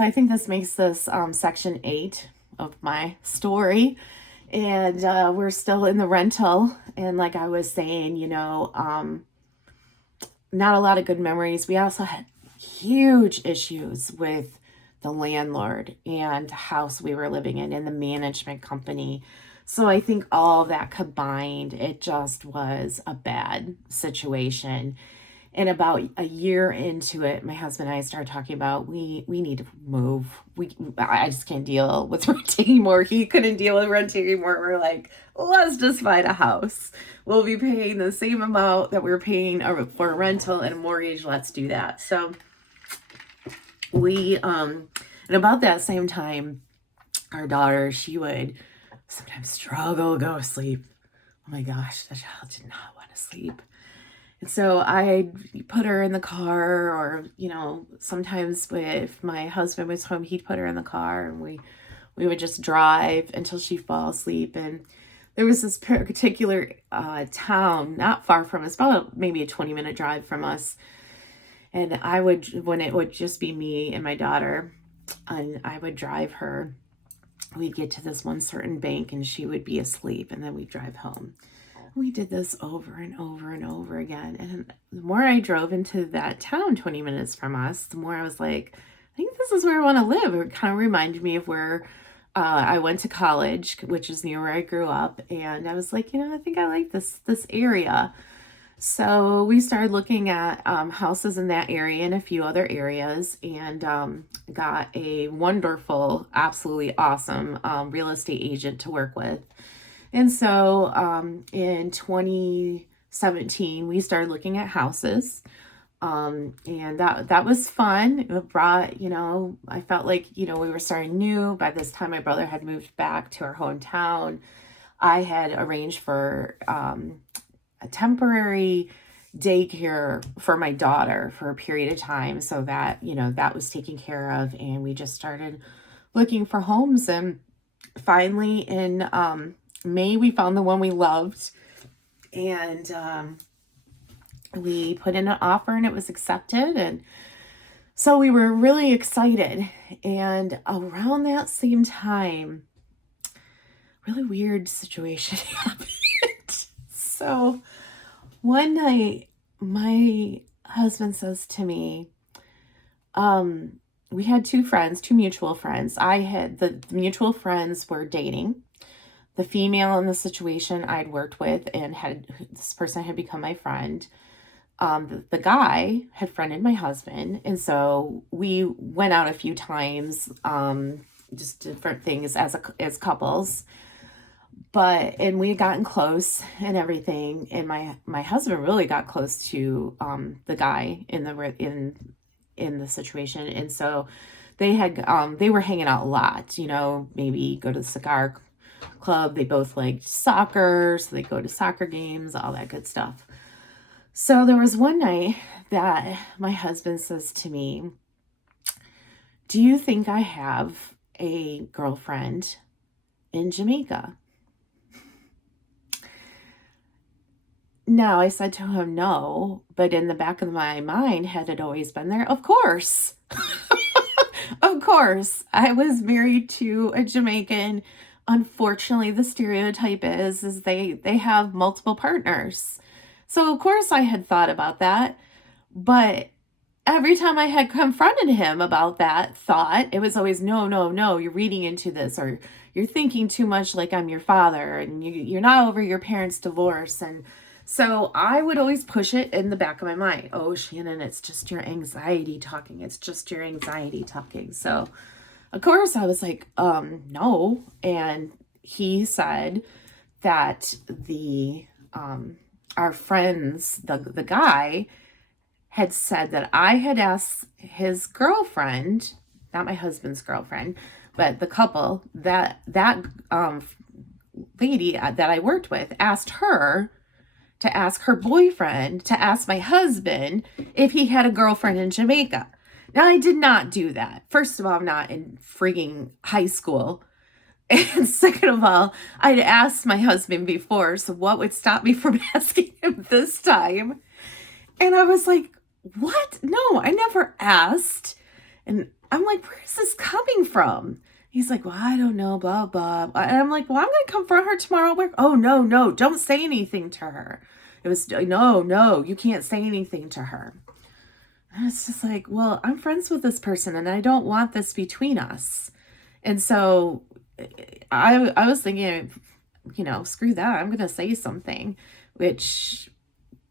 So I think this makes this section 8 of my story. And we're still in the rental. And like I was saying, not a lot of good memories. We also had huge issues with the landlord and the house we were living in and the management company. So I think all that combined, it just was a bad situation. And about a year into it, my husband and I started talking about we need to move. I just can't deal with rent anymore. He couldn't deal with rent anymore. We're like, let's just find a house. We'll be paying the same amount that we're paying for a rental and a mortgage. Let's do that. So we and about that same time, our daughter, she would sometimes struggle to go to sleep. Oh my gosh, the child did not want to sleep. And so I'd put her in the car, or, sometimes if my husband was home, he'd put her in the car and we would just drive until she'd fall asleep. And there was this particular town not far from us, about maybe a 20-minute drive from us. And when it would just be me and my daughter, and I would drive her, we'd get to this one certain bank and she would be asleep, and then we'd drive home. We did this over and over and over again. And the more I drove into that town 20 minutes from us, the more I was like, I think this is where I want to live. It kind of reminded me of where I went to college, which is near where I grew up. And I was like, I think I like this area. So we started looking at houses in that area and a few other areas, and got a wonderful, absolutely awesome real estate agent to work with. And so in 2017, we started looking at houses. And that was fun. It brought, I felt like, we were starting new. By this time, my brother had moved back to our hometown. I had arranged for a temporary daycare for my daughter for a period of time, so that, that was taken care of. And we just started looking for homes. And finally in May, we found the one we loved, and we put in an offer and it was accepted. And so we were really excited. And around that same time, really weird situation happened. So one night, my husband says to me, we had two mutual friends. The mutual friends were dating. The female in the situation I'd worked with, and this person had become my friend. The guy had friended my husband, and so we went out a few times, just different things as couples. And we had gotten close and everything, and my husband really got close to the guy in the situation, and so they were hanging out a lot. Maybe go to the cigar club. They both liked soccer, so they go to soccer games, all that good stuff. So there was one night that my husband says to me, "Do you think I have a girlfriend in Jamaica?" Now, I said to him, no, but in the back of my mind, had it always been there? Of course. Of course. I was married to a Jamaican. Unfortunately, the stereotype is they have multiple partners. So, of course, I had thought about that. But every time I had confronted him about that thought, it was always, no, you're reading into this, or you're thinking too much like I'm your father, and you're not over your parents' divorce. And so I would always push it in the back of my mind. Oh, Shannon, it's just your anxiety talking. It's just your anxiety talking. So, of course, I was like, no. And he said that our friends, the guy, had said that I had asked his girlfriend, not my husband's girlfriend, but the couple, that lady that I worked with asked her to ask her boyfriend to ask my husband if he had a girlfriend in Jamaica. Now, I did not do that. First of all, I'm not in frigging high school. And second of all, I'd asked my husband before, so what would stop me from asking him this time? And I was like, what? No, I never asked. And I'm like, where is this coming from? He's like, well, I don't know, blah, blah. And I'm like, well, I'm going to confront her tomorrow at work. Oh, no, no, don't say anything to her. It was, no, no, you can't say anything to her. And it's just like, well, I'm friends with this person and I don't want this between us. And so I was thinking, screw that. I'm going to say something, which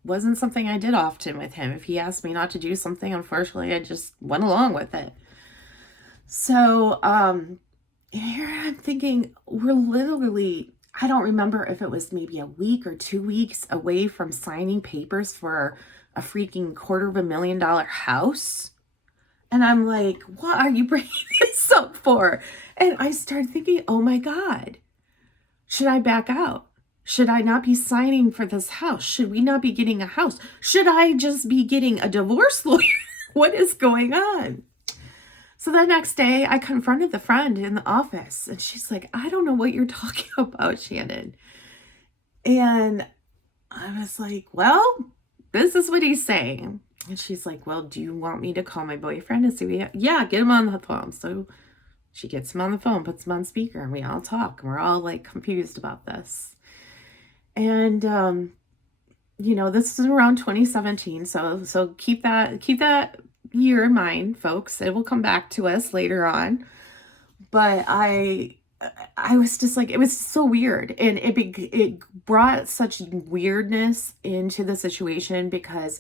wasn't something I did often with him. If he asked me not to do something, unfortunately, I just went along with it. So, here I'm thinking, we're literally, I don't remember if it was maybe a week or 2 weeks away from signing papers for a freaking $250,000 house. And I'm like, what are you bringing this up for? And I started thinking, oh my God, should I back out? Should I not be signing for this house? Should we not be getting a house? Should I just be getting a divorce lawyer? What is going on? So the next day I confronted the friend in the office and she's like, I don't know what you're talking about, Shannon. And I was like, well, this is what he's saying. And she's like, well, do you want me to call my boyfriend and see yeah, get him on the phone. So she gets him on the phone, puts him on speaker, and we all talk. And we're all like confused about this. And, this is around 2017. So keep that year in mind, folks. It will come back to us later on. But I was just like, it was so weird. And it brought such weirdness into the situation because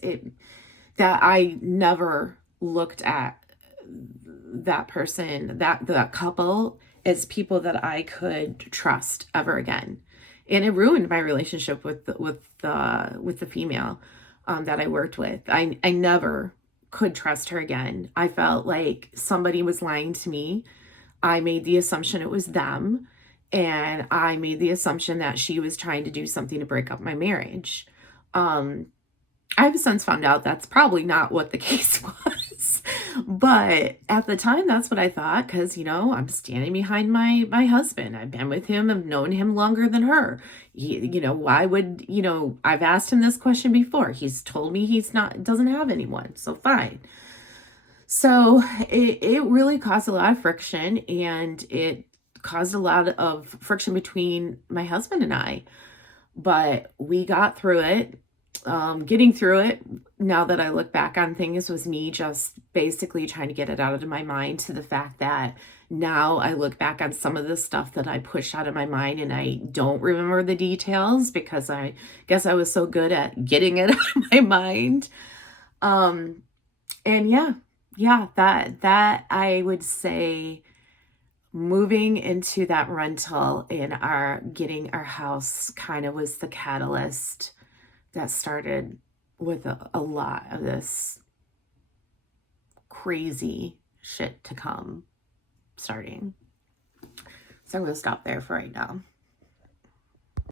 that I never looked at that person, that couple, as people that I could trust ever again. And it ruined my relationship with the female that I worked with. I never could trust her again. I felt like somebody was lying to me. I made the assumption it was them, and I made the assumption that she was trying to do something to break up my marriage. I've since found out that's probably not what the case was. But at the time, that's what I thought, because, I'm standing behind my husband. I've been with him. I've known him longer than her. Why would, I've asked him this question before. He's told me doesn't have anyone. So fine. So it really caused a lot of friction, and it caused a lot of friction between my husband and I. But we got through it. Getting through it, now that I look back on things, was me just basically trying to get it out of my mind, to the fact that now I look back on some of the stuff that I pushed out of my mind and I don't remember the details because I guess I was so good at getting it out of my mind. And that I would say moving into that rental and getting our house kind of was the catalyst that started with a lot of this crazy shit to come starting. So I'm going to stop there for right now.